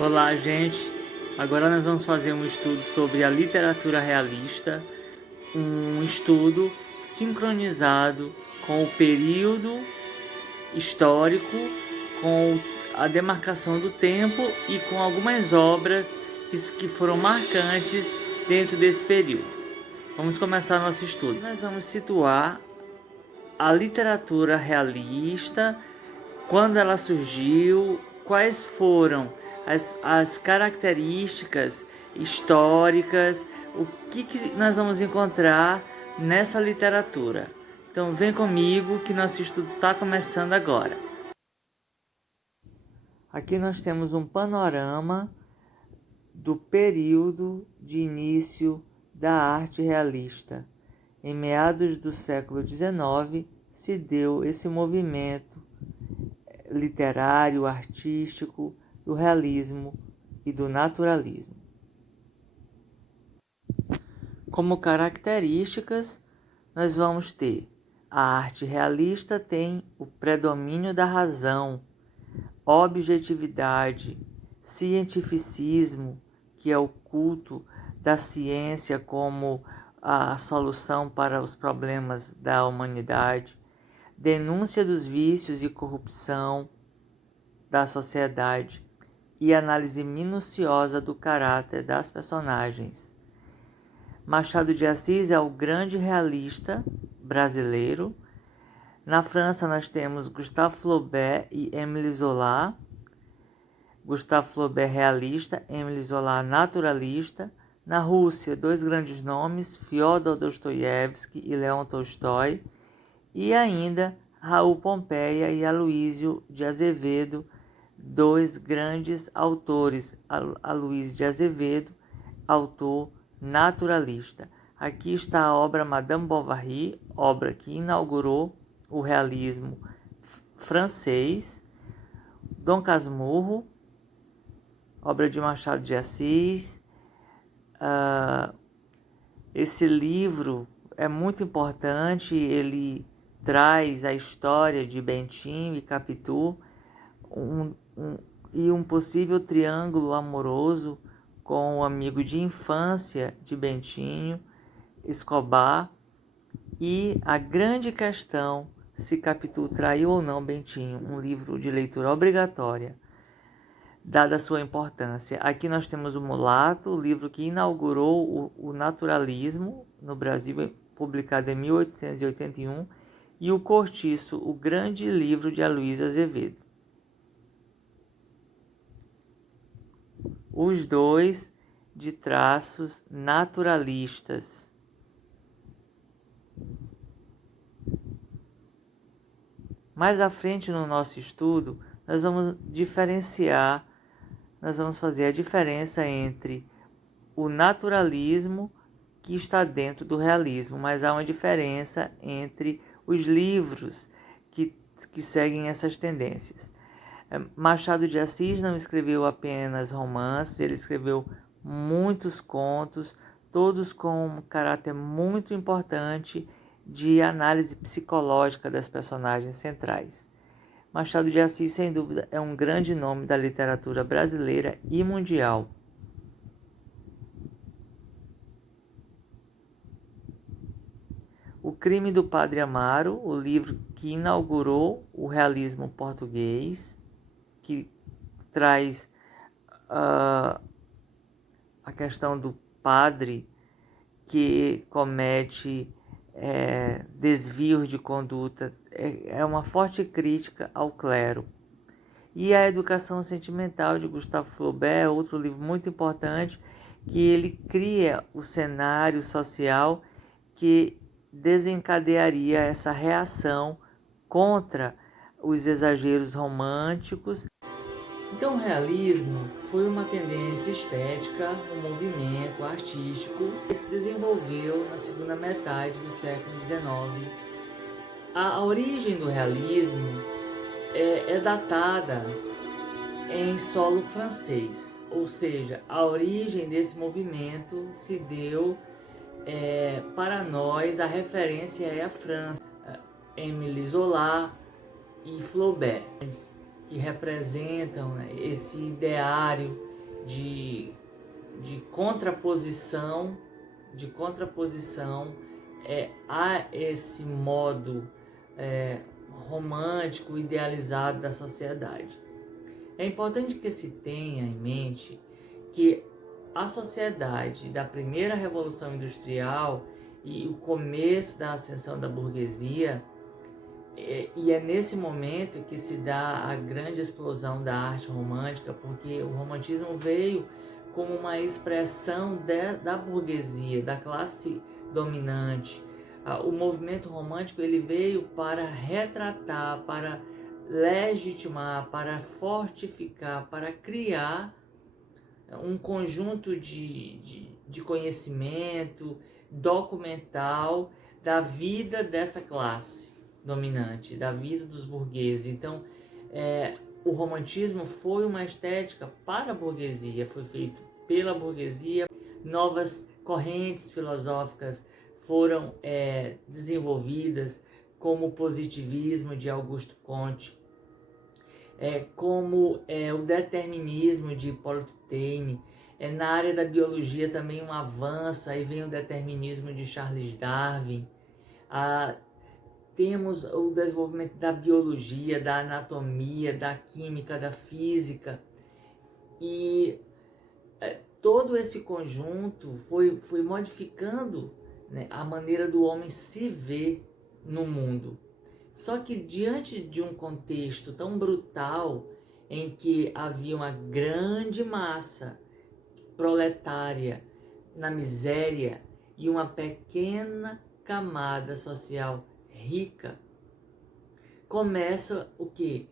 Olá, gente! Agora nós vamos fazer um estudo sobre a literatura realista, um estudo sincronizado com o período histórico, com a demarcação do tempo e com algumas obras que foram marcantes dentro desse período. Vamos começar nosso estudo. Nós vamos situar a literatura realista, quando ela surgiu, quais foram as características históricas, o que nós vamos encontrar nessa literatura. Então vem comigo que nosso estudo está começando agora. Aqui nós temos um panorama do período de início da arte realista. Em meados do século XIX se deu esse movimento literário, artístico, do realismo e do naturalismo. Como características, nós vamos ter a arte realista tem o predomínio da razão, objetividade, cientificismo, que é o culto da ciência como a solução para os problemas da humanidade, denúncia dos vícios e corrupção da sociedade e análise minuciosa do caráter das personagens. Machado de Assis é o grande realista brasileiro. Na França nós temos Gustave Flaubert e Émile Zola. Gustave Flaubert realista, Émile Zola naturalista. Na Rússia, dois grandes nomes, Fyodor Dostoiévski e Leon Tolstói. E ainda Raul Pompeia e Aloísio de Azevedo, dois grandes autores. Aloísio de Azevedo, autor naturalista. Aqui está a obra Madame Bovary, obra que inaugurou o realismo francês. Dom Casmurro, obra de Machado de Assis. Esse livro é muito importante, ele traz a história de Bentinho e Capitu e um possível triângulo amoroso com o amigo de infância de Bentinho, Escobar, e a grande questão se Capitu traiu ou não Bentinho, um livro de leitura obrigatória, dada a sua importância. Aqui nós temos o Mulato, o livro que inaugurou o naturalismo no Brasil, publicado em 1881, e o Cortiço, o grande livro de Aloísio Azevedo. Os dois de traços naturalistas. Mais à frente no nosso estudo, nós vamos fazer a diferença entre o naturalismo que está dentro do realismo, mas há uma diferença entre os livros que seguem essas tendências. Machado de Assis não escreveu apenas romances, ele escreveu muitos contos, todos com um caráter muito importante de análise psicológica das personagens centrais. Machado de Assis, sem dúvida, é um grande nome da literatura brasileira e mundial. O Crime do Padre Amaro, o livro que inaugurou o realismo português, que traz a questão do padre que comete desvios de conduta, é uma forte crítica ao clero. E A Educação Sentimental, de Gustave Flaubert, outro livro muito importante, que ele cria o cenário social que desencadearia essa reação contra os exageros românticos. Então, o realismo foi uma tendência estética, um movimento artístico que se desenvolveu na segunda metade do século XIX. A origem do realismo é datada em solo francês, ou seja, a origem desse movimento se deu para nós, a referência é a França, Émile Zola e Flaubert. que representam, né, esse ideário de contraposição, a esse modo romântico, idealizado da sociedade. É importante que se tenha em mente que a sociedade da primeira Revolução Industrial e o começo da ascensão da burguesia, e é nesse momento que se dá a grande explosão da arte romântica, porque o romantismo veio como uma expressão da burguesia, da classe dominante. O movimento romântico ele veio para retratar, para legitimar, para fortificar, para criar um conjunto de conhecimento documental da vida dessa classe dominante, da vida dos burgueses. Então, o romantismo foi uma estética para a burguesia, foi feito pela burguesia. Novas correntes filosóficas foram desenvolvidas, como o positivismo de Augusto Comte, como o determinismo de Hipólito Taine. Na área da biologia também um avanço, aí vem o determinismo de Charles Darwin. Temos o desenvolvimento da biologia, da anatomia, da química, da física. E todo esse conjunto foi modificando, né, a maneira do homem se ver no mundo. Só que diante de um contexto tão brutal, em que havia uma grande massa proletária na miséria e uma pequena camada social rica, começa o que?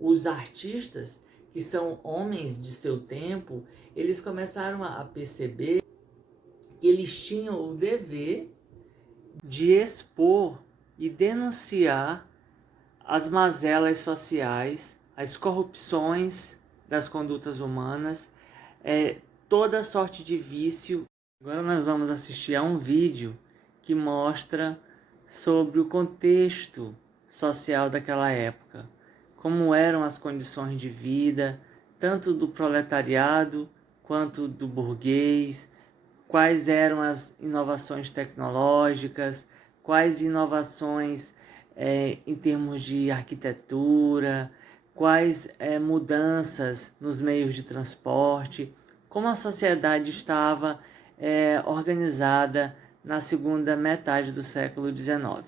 Os artistas, que são homens de seu tempo, eles começaram a perceber que eles tinham o dever de expor e denunciar as mazelas sociais, as corrupções das condutas humanas, toda sorte de vício. Agora nós vamos assistir a um vídeo que mostra sobre o contexto social daquela época, como eram as condições de vida, tanto do proletariado quanto do burguês, quais eram as inovações tecnológicas, quais inovações em termos de arquitetura, quais mudanças nos meios de transporte, como a sociedade estava organizada na segunda metade do século XIX.